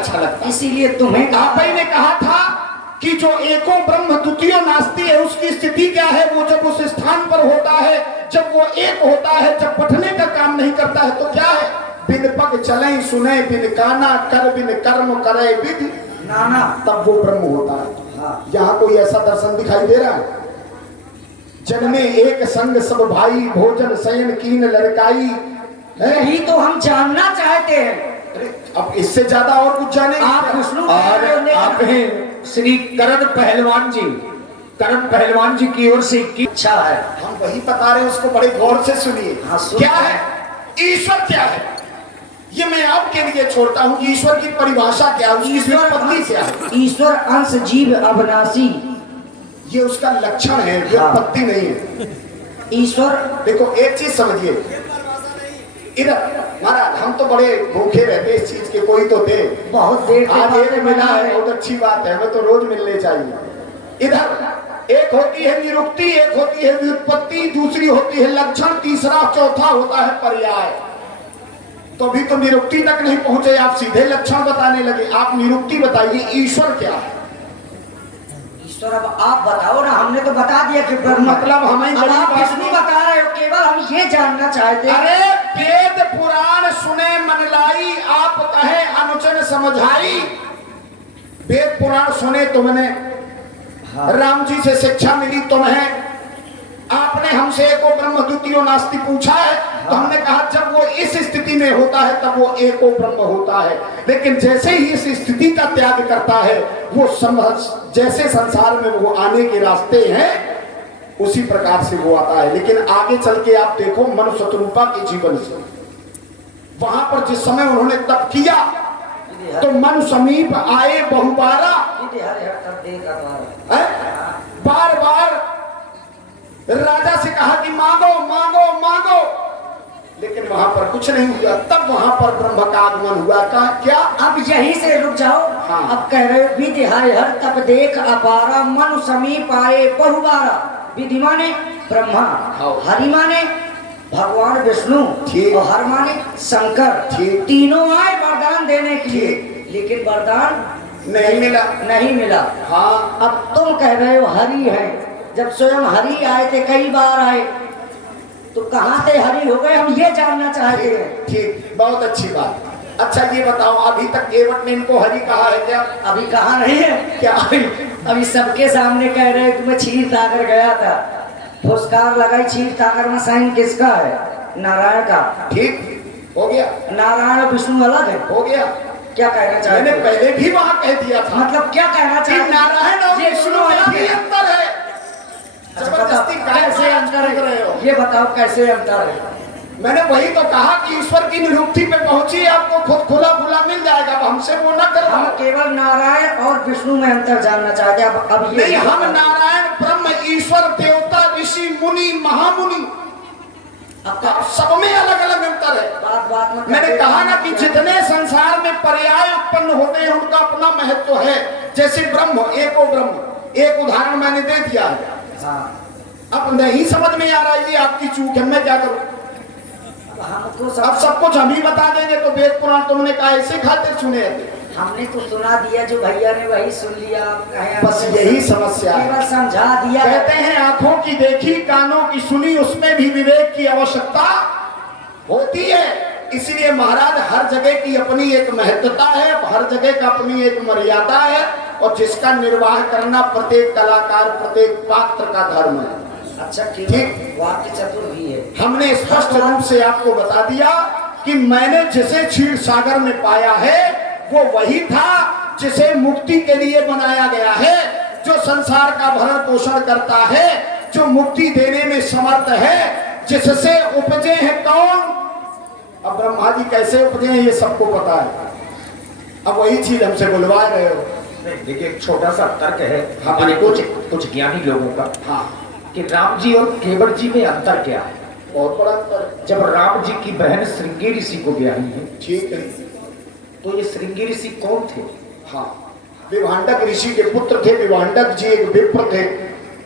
अच्छा लगता। इसीलिए तुम्हें आप ही ने कहा था कि जो एको ब्रह्म द्वितीयो नास्ति है, उसकी स्थिति क्या है? वो जब उस स्थान पर होता है, जब वो एक होता है, जब पठने का काम नहीं करता है तो क्या है? बिन पग चले सुने बिन काना, कर बिन कर्म करे विधि नाना, तब वो ब्रह्म होता है। यहाँ कोई ऐसा दर्शन दिखाई दे रहा है? जन्मे एक संग सब भाई, भोजन शयन कीन लड़काई। यही तो हम जानना चाहते हैं। अब इससे ज्यादा और कुछ जाने? आप विष्णु और आप हैं श्री करण पहलवान जी, करण पहलवान जी की ओर से अच्छा है। हम वही बता रहे हैं, उसको बड़े गौर से सुनिए। क्या है ईश्वर? क्या है ये मैं आपके लिए छोड़ता हूँ। ईश्वर की परिभाषा क्या है? उसकी व्युत्पत्ति क्या है? ईश्वर अंश जीव अविनाशी, ये उसका लक्षण है, व्युत्पत्ति नहीं है। ईश्वर देखो एक चीज समझिए, इधर महाराज हम तो बड़े भूखे रहते इस चीज के, कोई तो दे। बहुत देर आज एक मिला है, बहुत अच्छी बात है, हमें तो रोज मिलने चाहिए। इधर एक होती है निरुक्ति, एक होती है व्युत्पत्ति, दूसरी होती है लक्षण, तीसरा चौथा होता है पर्याय। तो अभी तो निरुक्ति तक नहीं पहुंचे, आप सीधे लक्षण बताने लगे। आप निरुक्ति बताइए, ईश्वर क्या है? ईश्वर अब आप बताओ ना, हमने तो बता दिया कि मतलब हमें आप विष्णु बता रहे हो, केवल हम ये जानना चाहते हैं। अरे वेद पुराण सुने मन लाई, आप कहे अनुचन समझाई। वेद पुराण सुने तुमने, राम जी से शिक्षा मिली तुम्हें, आपने हमसे एको ब्रह्म द्वितीयो नास्ति पूछा है, तो हमने कहा जब वो इस स्थिति में होता है तब वो एको ब्रह्म होता है। लेकिन जैसे ही इस स्थिति का त्याग करता है, वो जैसे संसार में वो आने के रास्ते हैं उसी प्रकार से वो आता है। लेकिन आगे चल के आप देखो मनु शत्रुपा के जीवन से, वहां पर जिस समय उन्होंने तप किया तो मन समीप आए बहुबारा, बार बार राजा से कहा कि मांगो मांगो मांगो, लेकिन वहां पर कुछ नहीं हुआ। तब वहां पर ब्रह्म का आगमन हुआ। क्या अब यहीं से रुक जाओ। हाँ। अब कह रहे हो विधि हर तप देख अपारा, मन समीप आए बहुबारा। विधि माने ब्रह्मा, हरि माने भगवान विष्णु, और हर माने शंकर। तीनों आए वरदान देने के लिए, लेकिन वरदान नहीं मिला। हाँ। अब तुम कह रहे हो हरि है, जब स्वयं हरि आए थे, कई बार आए, तो कहाँ से हरि हो गए, हम ये जानना चाहते हैं। ठीक, बहुत अच्छी बात। अच्छा ये बताओ, अभी तक केवट ने इनको हरि कहा है क्या? अभी कहा नहीं है क्या? अभी सबके सामने कह रहे हैं कि मैं क्षीर सागर गया था, फुसकार लगाई, क्षीर सागर में साइन किसका है? नारायण का। ठीक हो गया। नारायण विष्णु अलग है। हो गया। क्या कहना चाहते? मैंने पहले भी वहां कह दिया था। मतलब क्या कहना चाहते? नारायण और विष्णु में भी अंतर है। जबरदस्ती कैसे अंतर है? ये बताओ कैसे अंतर है? मैंने वही तो कहा कि ईश्वर की निरुक्ति पे पहुंची, आपको खुद खुला खुला मिल जाएगा। अब हमसे वो न करो। हम केवल नारायण और विष्णु में अंतर जानना चाहते हैं। अब ये नहीं, हम नारायण ब्रह्म ईश्वर देवता ऋषि मुनि महामुनि, अब सब में अलग अलग अंतर है। बात में मैंने कहा ना कि जितने संसार में पर्याय उत्पन्न होते हैं उनका अपना महत्व है। जैसे ब्रह्म, एको ब्रह्म, एक उदाहरण मैंने दे दिया है। अब नहीं समझ में आ रहा है, ये आपकी चूक है, मैं क्या करूं? अब सब कुछ हम ही बता देंगे तो वेद पुराण तुमने कहा ऐसे खाते सुने थे। हमने तो सुना दिया, जो भैया ने वही सुन लिया। बस यही समस्या है। केवल समझा दिया। कहते हैं आंखों की देखी कानों की सुनी, उसमें भी विवेक की आवश्यकता होती है। इसलिए महाराज हर जगह की अपनी एक महत्वता है, हर जगह का अपनी एक मर्यादा है, और जिसका निर्वाह करना प्रत्येक कलाकार प्रत्येक पात्र का धर्म है। अच्छा ठीक, वाक्य चतुर भी है। हमने स्पष्ट रूप से आपको बता दिया कि मैंने जिसे क्षीर सागर में पाया है वो वही था जिसे मुक्ति के लिए बनाया गया है, जो संसार का भरण पोषण करता है, जो मुक्ति देने में समर्थ है, जिससे उपजे हैं कौन? अब ब्रह्मा जी कैसे उपजे हैं ये सबको पता है। अब वही चीज हमसे बुलवा रहे हो। देखिए एक छोटा सा तर्क है हमारे कुछ ज्ञानी लोगों का, हाँ, कि राम जी और केवट जी में अंतर क्या है? बहुत बड़ा अंतर। जब राम जी की बहन श्रृंगी ऋषि को ब्याही है, ठीक है, तो ये श्रृंगी ऋषि कौन थे? हाँ, विभांडक ऋषि के पुत्र थे। विभांडक जी एक विप्र थे,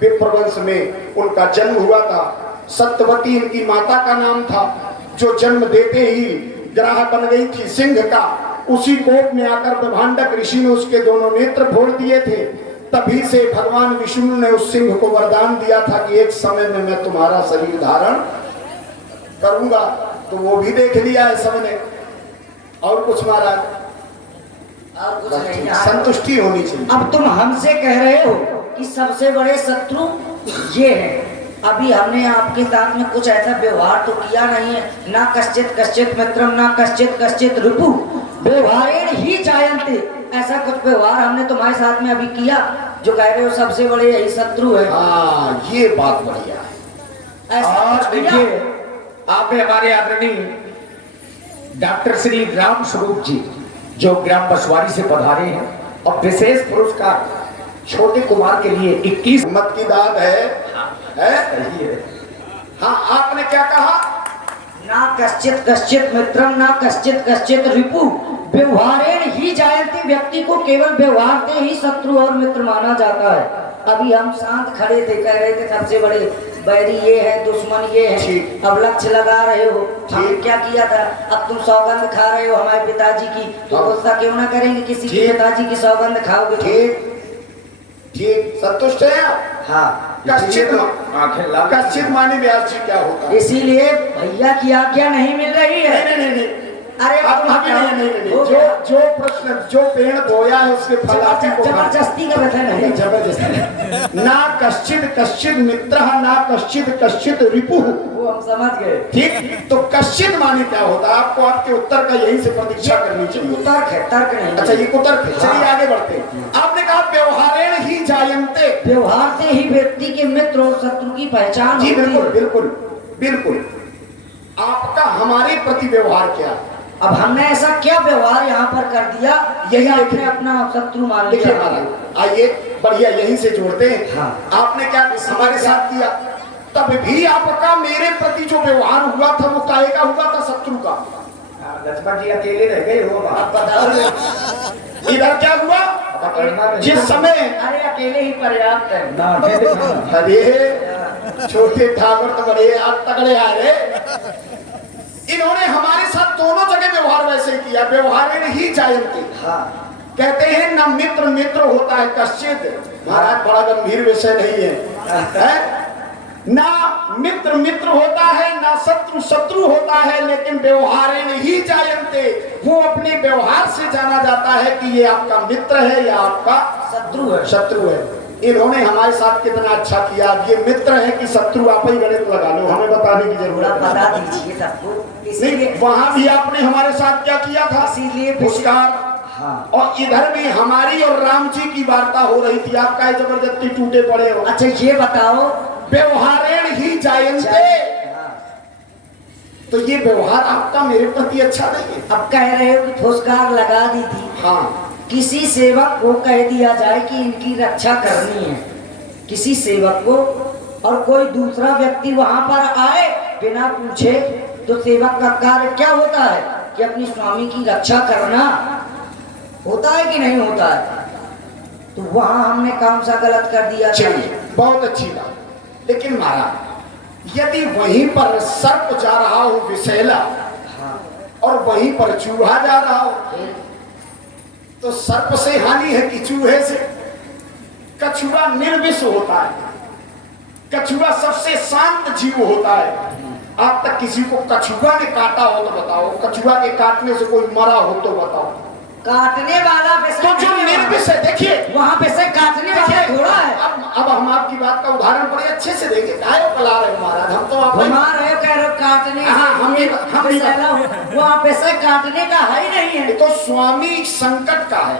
विप्र वंश में उनका जन्म हुआ था। सत्यवती इनकी माता का नाम था, जो जन्म देते ही ग्राह बन गई थी सिंह का। उसी कोप में आकर ब्रह्मांडक ऋषि ने उसके दोनों नेत्र फोड़ दिए थे। तभी से भगवान विष्णु ने उस सिंह को वरदान दिया था कि एक समय में मैं तुम्हारा शरीर धारण करूंगा। तो वो भी देख लिया है सबने। और कुछ महाराज? और कुछ नहीं, संतुष्टि होनी चाहिए। अब तुम हमसे कह रहे हो कि सबसे बड़े शत्रु ये है। अभी हमने आपके साथ में कुछ ऐसा व्यवहार तो किया नहीं है, ना कश्चित कश्चित मित्रम ना कश्चित कश्चित रिपु व्यवहारेण ही जायन्ते, ऐसा कुछ व्यवहार हमने तुम्हारे साथ में अभी किया जो कह रहे हो सबसे बड़े यही शत्रु है। हाँ, ये बात बढ़िया है। ऐसा और कुछ किया? देखिए, आपने हमारे आदरणीय डॉक्टर श्री राम स्वरूप जी जो ग्राम बसवारी से पधारे हैं और विशेष पुरस्कार छोटे कुमार के लिए 21 मत की दाद है। सही है। हाँ, आपने क्या कहा? ना कश्चित कश्चित मित्रम ना कश्चित कश्चित रिपु व्यवहारेण ही जायते, व्यक्ति को केवल व्यवहार से ही शत्रु और मित्र माना जाता है। अभी हम शांत खड़े थे, कह रहे थे सबसे बड़े बैरी ये है, दुश्मन ये है। अब लक्ष्य लगा रहे हो, हमने क्या किया था? अब तुम सौगंध खा रहे हो हमारे पिताजी की, तो गुस्सा क्यों ना करेंगे? किसी के पिताजी की सौगंध खाओगे। ठीक ठीक, संतुष्ट है आप? हाँ, कश्चित माने व्यास जी क्या होता है? इसीलिए भैया की आज्ञा नहीं मिल रही है। नहीं। अरे अब हमें नहीं। जो प्रश्न, जो पेड़ बोया है उसके फल आप ही को खाना। जबरदस्ती का कथन है। जबरदस्ती। ना कश्चित कश्चित मित्र ना कश्चित कश्चित रिपु। वो हम समझ गए। ठीक, तो कश्चित माने क्या होता है? आपको आपके उत्तर का यहीं से प्रतीक्षा करनी चाहिए। तर्क है, तर्क नहीं। अच्छा, ये कुतर्क है। चलिए आगे बढ़ते हैं। आपने कहा व्यवहारेण ही जायन्ते, व्यवहार से ही व्यक्ति के मित्र और शत्रु की पहचान जी होती है। बिल्कुल बिल्कुल बिल्कुल। आपका हमारे प्रति व्यवहार क्या है? अब हमने ऐसा क्या व्यवहार यहाँ पर कर दिया यही आपने अपना शत्रु मान देखिए लिया? महाराज, आइए बढ़िया यहीं से जोड़ते हैं। हाँ। आपने क्या हमारे साथ किया? तब भी आपका मेरे प्रति जो व्यवहार हुआ था वो काहे का हुआ था? शत्रु का। लक्ष्मण जी अकेले रह गए हो। आप बताओ इधर क्या हुआ? जिस समय अरे अकेले ही पर्याप्त है। अरे छोटे ठाकुर तो बड़े आप तगड़े आ रहे। इन्होंने हमारे साथ दोनों जगह व्यवहार वैसे ही किया। व्यवहार में ही जायन्ते। हाँ। कहते हैं ना मित्र मित्र होता है कश्चित। महाराज बड़ा गंभीर विषय नहीं है? ना मित्र मित्र होता है ना शत्रु शत्रु होता है, लेकिन व्यवहारेण ही जायन्ते, वो अपने व्यवहार से जाना जाता है कि ये आपका मित्र है या आपका शत्रु है। शत्रु है। इन्होंने हमारे साथ कितना अच्छा किया। अब ये मित्र है कि शत्रु, आप ही गणित लगा लो, हमें बताने की जरूरत थोड़ा बता दीजिए सबको। नहीं, वहां भी आपने हमारे साथ क्या किया था? इसीलिए पुरस्कार। हाँ। और इधर भी हमारी और राम जी की वार्ता हो रही थी। आप काहे जबरदस्ती टूटे पड़े हो? अच्छा ये बताओ, व्यवहारेण ही जायन्ते, तो ये व्यवहार आपका मेरे प्रति अच्छा नहीं है। अब कह रहे हो कि फुसकार लगा दी थी। हाँ, किसी सेवक को कह दिया जाए कि इनकी रक्षा करनी है, किसी सेवक को, और कोई दूसरा व्यक्ति वहां पर आए बिना पूछे, तो सेवक का कार्य क्या होता है कि अपनी स्वामी की रक्षा करना होता है कि नहीं होता है? तो वहां हमने काम सा गलत कर दिया। चलिए बहुत अच्छी बात। लेकिन महाराज, यदि वहीं पर सर्प जा रहा हो विषैला, हाँ। और वहीं पर चूहा जा रहा हो, तो सर्प से हानि है कि चूहे से? कछुआ निर्विष होता है। कछुआ सबसे शांत जीव होता है। आज तक किसी को कछुआ ने काटा हो तो बताओ, कछुआ के काटने से कोई मरा हो तो बताओ। काटने वाला तो जो निर्विष है, देखिए वहां पे से काटने वाला थोड़ा है। अब हम आपकी बात का उदाहरण बड़े अच्छे से देंगे। काहे पला रहे हो महाराज? हम तो आप घुमा रहे हो, कह रहे हो काटने। हाँ, हम वहां पे से काटने का है ही नहीं है। तो स्वामी संकट का है।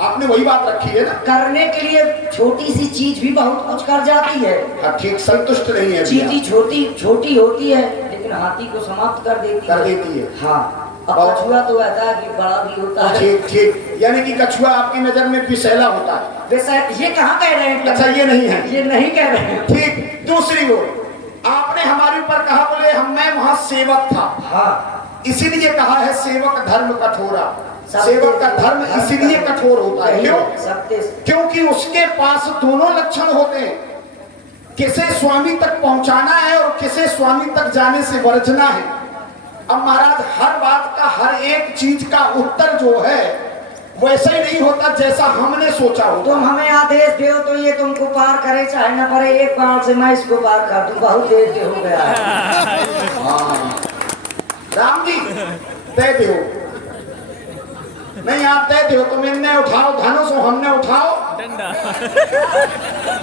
आपने वही बात रखी है ना? करने के लिए छोटी सी चीज भी बहुत कुछ कर जाती है। हाँ, ठीक, संतुष्ट नहीं है। चीटी छोटी छोटी होती है लेकिन हाथी को समाप्त कर देती है। हाँ। अब कछुआ तो ऐसा है कि बड़ा भी होता है। ठीक ठीक, यानी कि कछुआ आपकी नजर में विषैला होता है। वैसा ये कहाँ कह रहे हैं? अच्छा, ये नहीं है, ये नहीं कह रहे हैं। ठीक। दूसरी ओर आपने हमारे ऊपर कहा, बोले मैं वहां सेवक था। हाँ। इसीलिए कहा है सेवक धर्म कठोरा। सेवक का धर्म इसीलिए कठोर होता है। क्यों? क्योंकि उसके पास दोनों लक्षण होते हैं। किसे स्वामी तक पहुंचाना है और किसे स्वामी तक जाने से वर्जना है। अब महाराज हर बात का हर एक चीज का उत्तर जो है वैसा ही नहीं होता जैसा हमने सोचा हो। तुम हमें आदेश दो तो ये तुमको पार करे चाहे न करे, एक बार से मैं इसको पार कर दूं, बहुत देर से हो गया है। हाँ। राम जी दे दो, नहीं आप दे दो, तुम इनने उठाओ धनुष और हमने उठाओ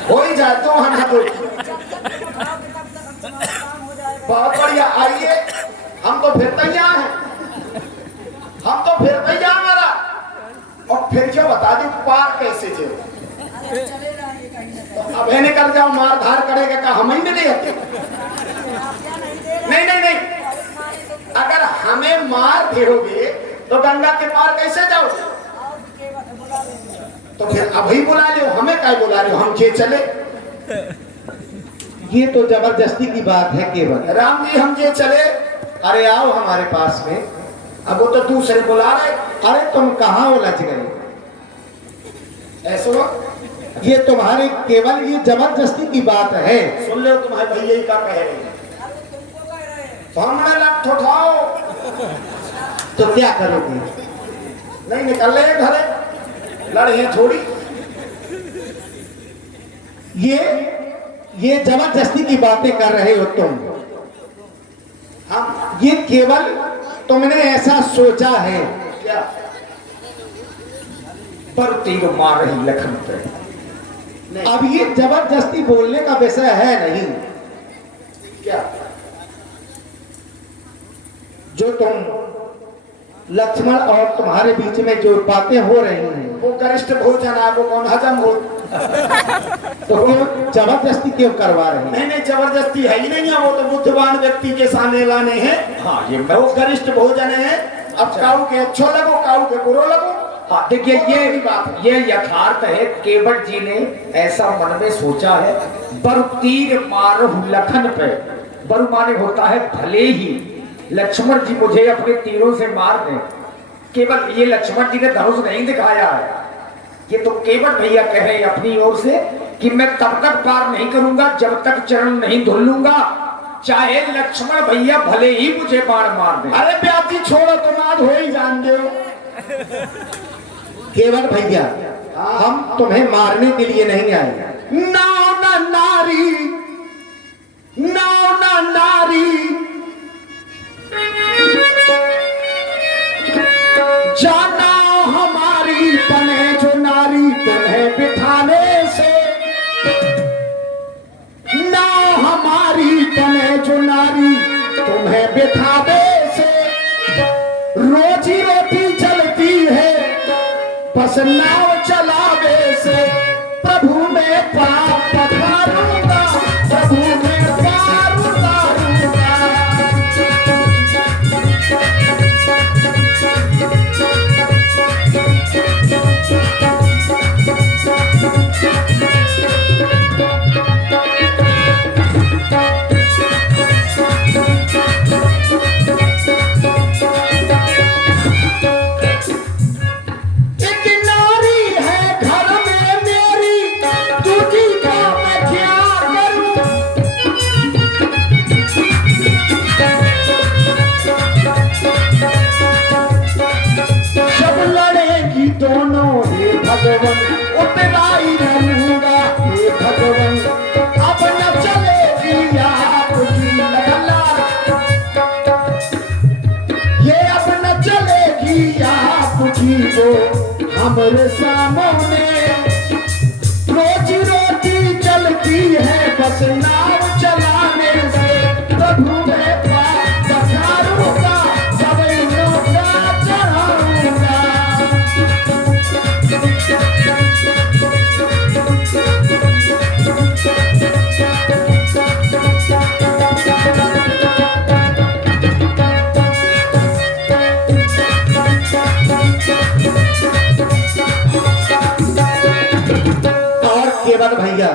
हो ही जाए तो हना तो। बहुत बढ़िया, आइए हम तो फिर तैयार हैं, हम तो फिर तैयार मेरा। और फिर क्या बता दी पार कैसे थे तो अब है निकल जाओ मार धार करेगा का हम ही नहीं आते। नहीं नहीं नहीं, अगर हमें मार फिरोगे तो गंगा के पार कैसे जाओ? तो फिर अभी बुला लो, हमें क्या बुला रहे हो, हम के चले? ये तो जबरदस्ती की बात है केवल। राम जी हम के चले, अरे आओ हमारे पास में। अब वो तो दूसरे बुला रहे। अरे तुम कहाँ उलझ गए? ऐसा ये तुम्हारे केवल ये जबरदस्ती की बात है। सुन लो तुम्हारे भैया ही का कह रहे हैं, तो हमने लट उठाओ तो क्या करोगे? नहीं निकल रहे घरे, लड़े थोड़ी। ये जबरदस्ती की बातें कर रहे हो तुम। हम ये केवल तुमने ऐसा सोचा है। क्या पर तीर मार रही लखन पे। नहीं अब ये जबरदस्ती बोलने का विषय है नहीं। क्या जो तुम लक्ष्मण और तुम्हारे बीच में जो बातें हो रही हैं वो गरिष्ठ भोजन है, वो कौन हजम हो? तो क्यों जबरदस्ती क्यों करवा रहे हैं? नहीं नहीं जबरदस्ती है ही नहीं है, वो तो बुद्धिमान व्यक्ति के सामने लाने हैं। हाँ ये वो गरिष्ठ भोजन है। अब काऊ के अच्छो लगो, काऊ के बुरो लगो। हाँ देखिए ये यथार्थ है। केवट जी ने ऐसा मन में सोचा है, बरु तीर मारहु लखन पे। बरु माने होता है भले ही लक्ष्मण जी मुझे अपने तीरों से मार दें। केवल ये लक्ष्मण जी ने धनुष नहीं दिखाया है, ये तो केवट भैया कह रहे हैं अपनी ओर से कि मैं तब तक पार नहीं करूंगा जब तक चरण नहीं धुल लूंगा, चाहे लक्ष्मण भैया भले ही मुझे बाण मार दें। अरे ब्याती छोड़ो, तुम आज हो ही जान दो। केवल भैया हम तुम्हें मारने के लिए नहीं आए। नाव ना नारी, नाव ना नारी, जाना हमारी बने जो नारी तुम्हें बिठाने से। नाव हमारी बने जो नारी तुम्हें बिठाने से। रोजी रोटी चलती है बस नाव चलावे से। प्रभु में पाप पखारूंगा, प्रभु में पार उतारूंगा। एक नारी है घर में मेरी, दूजी का मैं क्या करूं? जब लड़ेगी दोनों हे भगवन उतना ही रहूंगा हे भगवन। अब न चलेगी आपकी लला, ये अब न चलेगी आपकी वो हमारे सामने। रोजी रोटी चलती है बस नाव चलाने से। प्रभु में पाप पखारूंगा, सब नौका चढ़ाऊंगा। और केवल भैया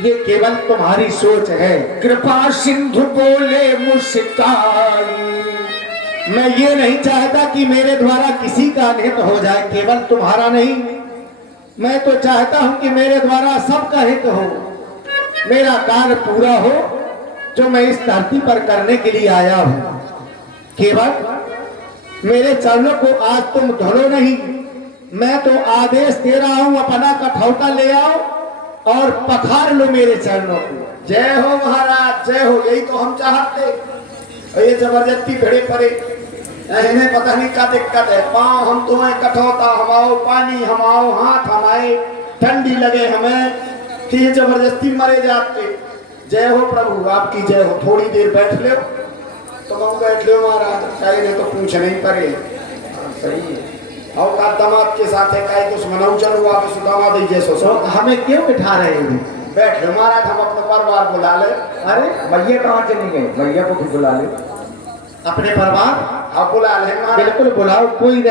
ये केवल तुम्हारी सोच है। कृपा सिंधु बोले मुस्काई। मैं ये नहीं चाहता कि मेरे द्वारा किसी का हित हो जाए, केवल तुम्हारा नहीं। मैं तो चाहता हूं कि मेरे द्वारा सबका हित हो, मेरा कार्य पूरा हो जो मैं इस धरती पर करने के लिए आया हूं। केवल मेरे चरणों को आज तुम धरो नहीं, मैं तो आदेश दे रहा हूं, अपना कठौता ले आओ और पखार लो मेरे चरणों को। जय हो महाराज, जय हो। यही तो हम चाहते। और ये जबरदस्ती भिड़े पड़े, इन्हें पता नहीं क्या दिक्कत है। पाँव हम तुम्हें कठौता हमाओ, पानी हमाओ, हाथ हमारे ठंडी लगे हमें, कि ये जबरदस्ती मरे जाते। जय हो प्रभु, आपकी जय हो। थोड़ी देर बैठ लो तो हम बैठ लो महाराज, चाहिए तो पूछ नहीं पड़े। सही है। और का दामाद के साथ है काई कुछ मनाऊ चलो, आप इस दामाद ही जैसो तो हमें क्यों बिठा रहे हैं? बैठ लो महाराज, हम अपना परिवार बुला ले। अरे भैया कहाँ चली गए? भैया को भी बुला ले। अपने परिवार आप बुला ले महाराज। बिल्कुल बुलाओ, कोई